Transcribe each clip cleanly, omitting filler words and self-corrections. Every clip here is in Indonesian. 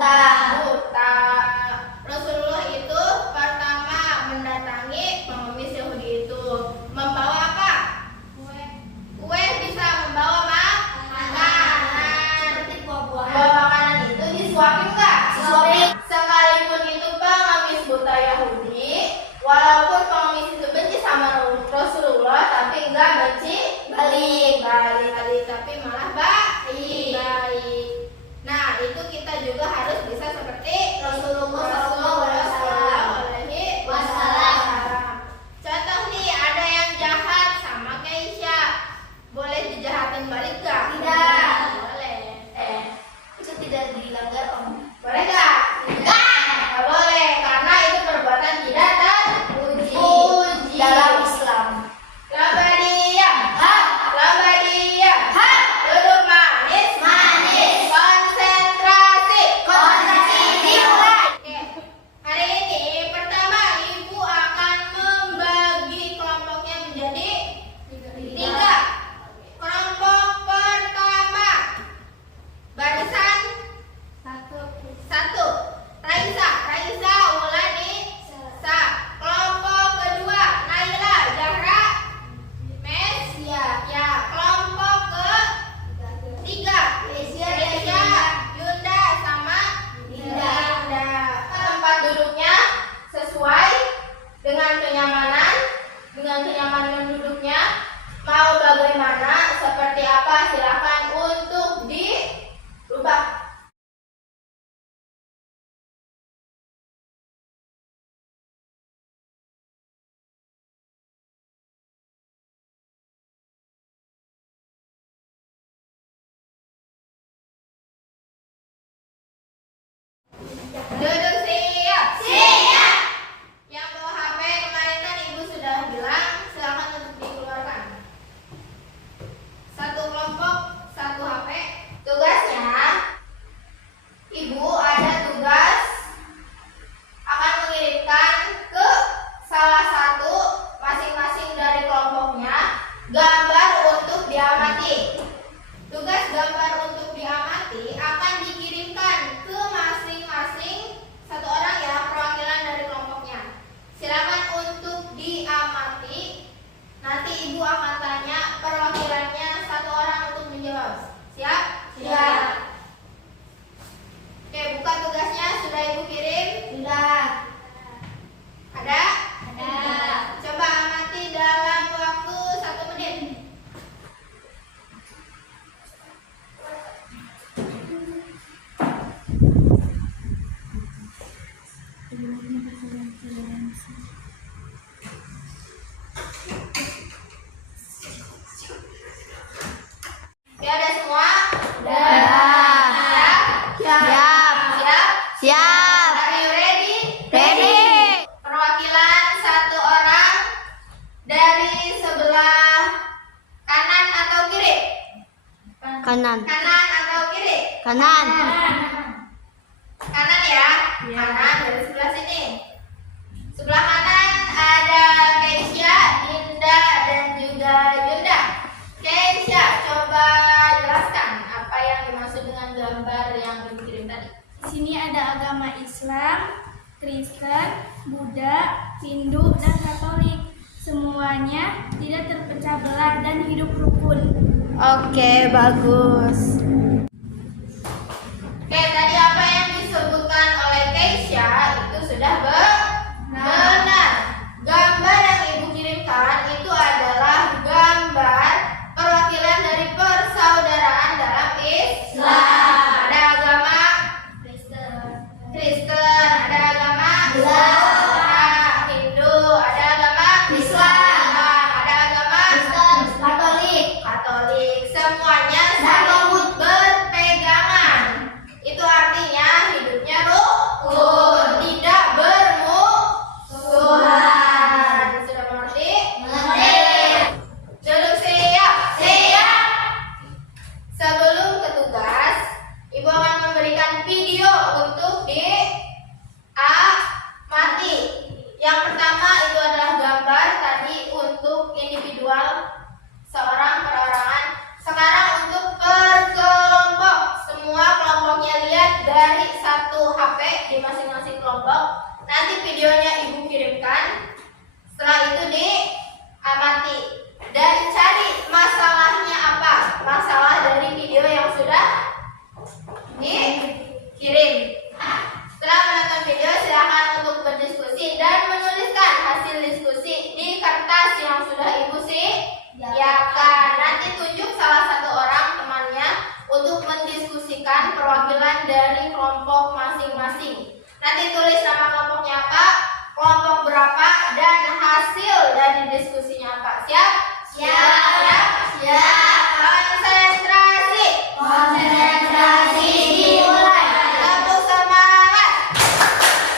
Buta. Buta. Rasulullah itu pertama mendatangi pengemis Yahudi itu membawa apa? Kue bisa membawa makanan. Seperti buah-buahan. Bawa makanan itu disuapin nggak? Disuapin. Sekalipun itu pengemis buta Yahudi, walaupun pengemis itu benci sama Rasulullah, tapi enggak benci balik, tapi malah baik. Nah, itu kita juga harus bisa seperti Rasulullah Sallallahu Alaihi Wasallam. Contoh nih, ada yang jahat sama Keisha, boleh dijahatin balik gak? Tidak. Boleh. Itu tidak dilanggar Om. Boleh gak? Nggak boleh, karena itu perbuatan tidak terpuji Dalam Islam. Labadiyah, labadiyah, duduk manis, konsentrasi, dimulai. Oke, hari ini pertama ibu akan membagi kelompoknya menjadi tiga. Kelompok pertama, barisan satu, Raisa, Ulani, Sa. Kelompok kedua, Naila, Zahra, Mes, ya. Kelompok ketiga, Lesia, Yunda, sama Dinda. Tempat duduknya sesuai dengan kenyamanan duduknya. Mau bagaimana, seperti apa, silakan untuk dirubah. Duduk siap. Yang bawa HP kemarin kan ibu sudah bilang, silakan untuk dikeluarkan. Satu kelompok, satu HP. Tugasnya, ibu ada tugas akan mengirimkan ke salah satu masing-masing dari kelompoknya gambar untuk diamati. Tugas gambar untuk diamati akan dikirimkan ke masing-masing satu orang ya, perwakilan dari kelompoknya. Silakan untuk diamati. Nanti ibu akan tanya perwakilannya satu orang untuk menjawab. Siap? Siap. Oke, buka tugasnya sudah ibu kirim? Sudah. Ada? Ada. Coba amati dalam waktu 1 menit. Ya, ada semua? Siap? Are you ready? Perwakilan satu orang dari sebelah kanan atau kiri? Kanan. Kanan atau kiri? Kanan. Kanan ya? Kanan dari sebelah sini. Sebelah kanan ada Keisha, Dinda, dan juga Yunda. Keisha, coba jelaskan apa yang dimaksud dengan gambar yang dikirim tadi. Di sini ada agama Islam, Kristen, Buddha, Hindu, dan Katolik. Semuanya tidak terpecah belah dan hidup rukun. Oke, bagus. Oke, tadi apa yang disebutkan oleh Keisha itu sudah benar. Gambar yang ibu kirimkan itu adalah gambar perwakilan dari persaudaraan dalam Islam. Ada agama Kristen, ada agama Hindu, ada agama Islam, ada agama Katolik. Katolik. Semuanya saling kelompok. Nanti videonya Ibu kirimkan. Setelah itu diamati dan cari masalahnya apa. Masalah dari video yang sudah dikirim. Setelah menonton video, silakan untuk berdiskusi dan menuliskan hasil diskusi di kertas yang sudah Ibu siapkan. Nanti tunjuk salah satu orang temannya untuk mendiskusikan perwakilan dari kelompok masing-masing. Nanti tulis nama kelompoknya apa, kelompok berapa, dan hasil dari diskusinya apa. Siap? Siap. Siap. Konsentrasi. Konsentrasi dimulai. Tepuk semangat.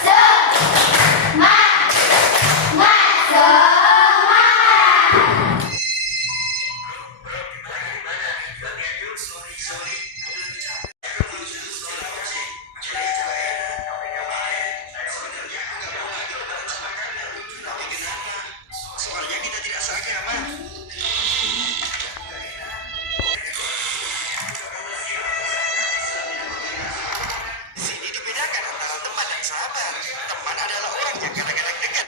Semangat. Soalnya kita tidak seagama. Sini dibedakan antara teman dan sahabat. Teman adalah orang yang kadang-kadang dekat.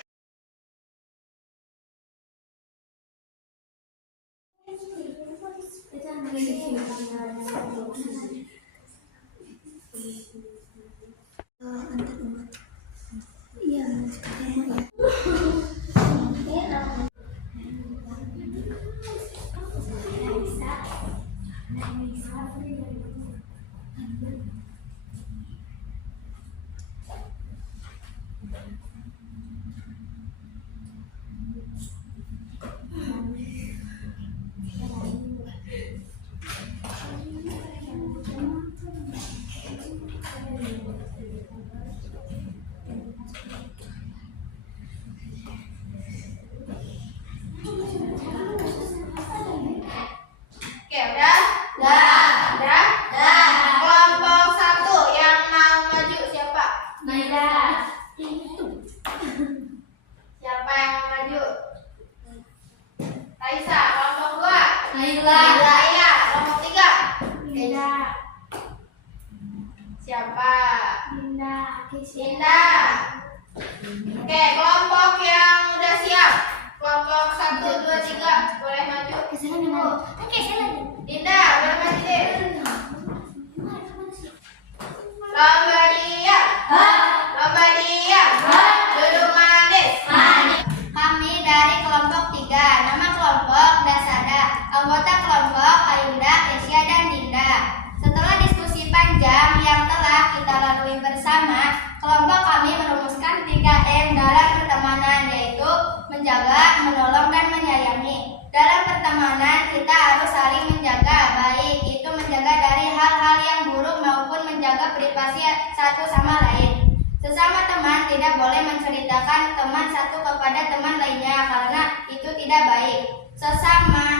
Oke, udah? Udah? Kelompok 1 yang mau maju siapa? Naila. Siapa yang mau maju? Raisa. Kelompok 2? Naila. Naila. Kelompok 3? Linda, Siapa? Linda, Dinda. Oke, kelompok yang udah siap. Kelompok 1, 2, 3 boleh maju. Oke, saya lagi. Dinda, boleh maju deh. Lomba diam. Lomba diam. Duduk manis. Kami dari kelompok 3. Nama kelompok Dasada. Anggota kelompok Ayunda, Kesia, dan Dinda. Setelah diskusi panjang yang telah kita lalui bersama, kelompok kami merumuskan 3M dalam pertemanan, yaitu menjaga, menolong, dan menyayangi. Dalam pertemanan kita harus saling menjaga, baik itu menjaga dari hal-hal yang buruk maupun menjaga privasi satu sama lain. Sesama teman tidak boleh menceritakan teman satu kepada teman lainnya karena itu tidak baik. Sesama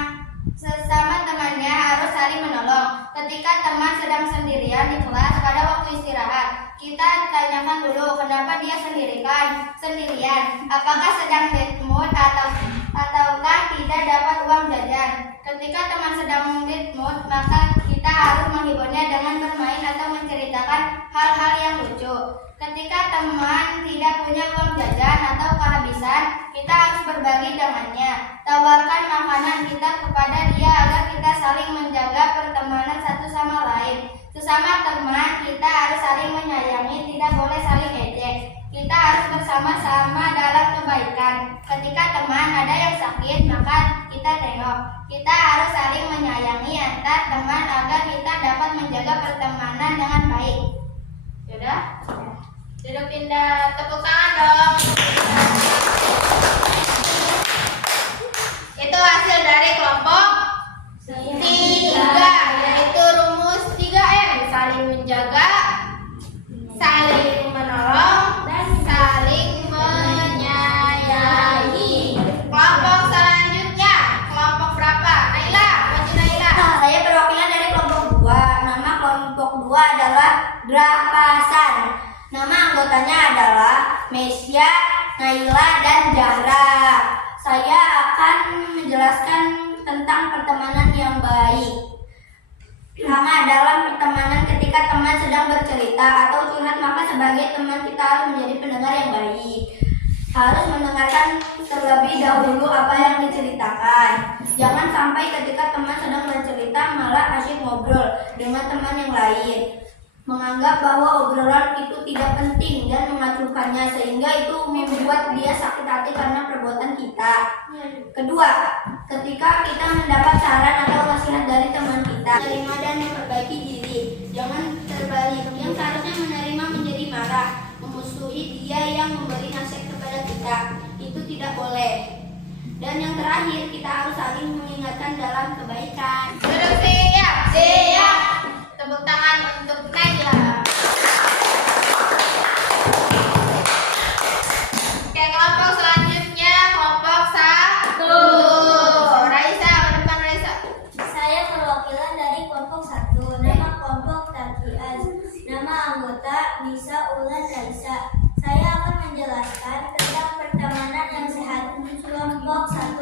temannya harus saling menolong. Ketika teman sedang sendirian di kelas pada waktu istirahat, kita tanyakan dulu kenapa dia sendirian. Apakah sedang bad mood ataukah tidak dapat uang jajan. Ketika teman sedang bad mood, maka kita harus menghiburnya dengan bermain atau menceritakan hal-hal yang lucu. Ketika teman tidak punya uang jajan atau kehabisan, kita harus berbagi dengannya. Tawarkan makanan kita kepada dia agar kita saling menjaga pertemanan satu sama lain. Sesama teman kita harus saling menyayangi, tidak boleh saling ejek. Kita harus bersama-sama dalam kebaikan. Ketika teman ada yang sakit, maka kita tengok. Kita harus saling menyayangi antar teman agar kita dapat menjaga pertemanan dengan baik. Sudah? Duduk Dinda, tepuk tangan dong. Itu hasil dari kelompok 3, yaitu rumus 3M, saling menjaga, saling menolong, dan saling menyayangi. Kelompok selanjutnya, kelompok berapa? Naila, maju Naila. Saya perwakilan dari kelompok 2. Nama kelompok 2 adalah Drapasan. Nama anggotanya adalah Mesya, Naila, dan Zahra. Saya akan menjelaskan tentang pertemanan yang baik. Pertama, dalam pertemanan ketika teman sedang bercerita atau curhat, maka sebagai teman kita harus menjadi pendengar yang baik. Harus mendengarkan terlebih dahulu apa yang diceritakan. Jangan sampai ketika teman sedang bercerita malah asyik ngobrol dengan teman yang lain. Menganggap bahwa obrolan itu tidak penting dan mengacuhkannya sehingga itu membuat dia sakit hati karena perbuatan kita. Kedua, ketika kita mendapat saran atau nasihat dari teman kita, menerima dan memperbaiki diri. Jangan terbalik, yang seharusnya menerima menjadi marah, memusuhi dia yang memberi nasihat kepada kita. Itu tidak boleh. Dan yang terakhir, kita harus saling mengingatkan dalam kebaikan. Duduk siap. Siap. Tepuk tangan untuk Najla. Oke, kelompok selanjutnya kelompok 1. Raisa, ke depan Raisa. Saya perwakilan dari kelompok 1. Nama kelompok Takias. Nama anggota Nisa Ulan Raisa. Saya akan menjelaskan tentang pertemanan yang sehat. Kelompok 1.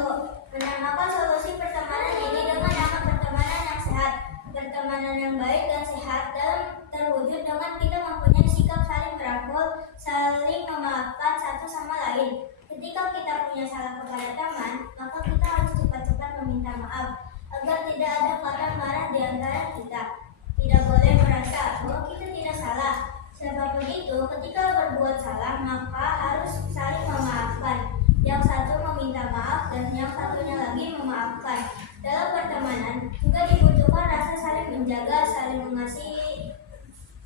Menamakan solusi pertemanan ini dengan nama pertemanan yang sehat. Pertemanan yang baik dan sehat dalam terwujud dengan kita mempunyai sikap saling merangkul, saling memaafkan satu sama lain. Ketika kita punya salah kepada teman, maka kita harus cepat-cepat meminta maaf agar tidak ada marah-marah di antara kita. Tidak boleh merasa bahwa kita tidak salah. Sebab begitu, ketika berbuat salah, maka harus saling memaafkan. Yang satu meminta maaf dan yang satunya lagi memaafkan. Dalam pertemanan juga dibutuhkan rasa saling menjaga, saling mengasihi,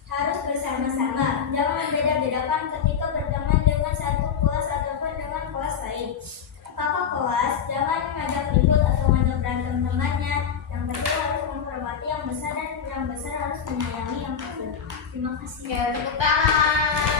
harus bersama-sama. Jangan membeda-bedakan ketika berteman dengan satu kelas ataupun dengan kelas lain. Kakak kelas jangan ngajak ribut atau ngajak berantem temannya. Yang kecil harus menghormati yang besar dan yang besar harus menyayangi yang kecil. Terima kasih. Oke, tepuk tangan.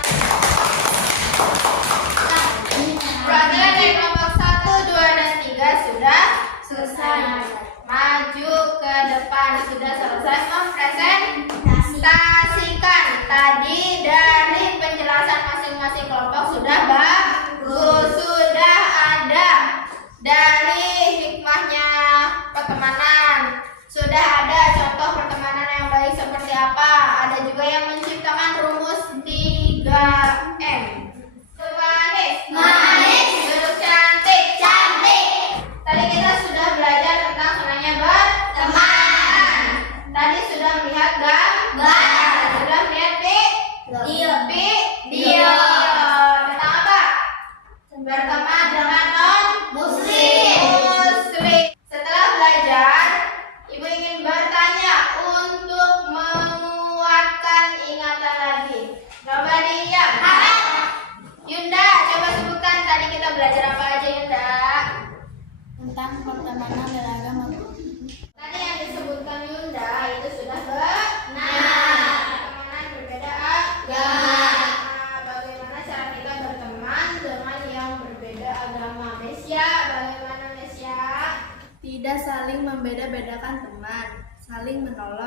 Perwakilan dari kelompok 1, 2, dan 3 sudah selesai. Maju ke depan, sudah selesai mempresentasikan. Tadi dari penjelasan masing-masing kelompok sudah bagus, sudah ada dari hikmahnya pertemanan, sudah ada contoh pertemanan yang baik seperti apa, ada juga yang menciptakan rumus 3M. Manis, duduk cantik. Tadi kita sudah belajar tentang sebenarnya berteman. Tadi sudah melihat gambar, sudah melihat video. Tentang apa? Berteman dengan non-muslim. Setelah belajar, Ibu ingin bertanya untuk menguatkan ingatan lagi. Coba diam. Yunda, coba sebutkan tadi kita belajar apa aja, Yunda? Tentang pertemanan beragama. Tadi yang disebutkan Yunda itu sudah benar. Pertemanan berbeda agama. Bagaimana cara kita berteman dengan yang berbeda agama? Mesya, bagaimana Mesya? Tidak saling membeda-bedakan teman, saling menolong.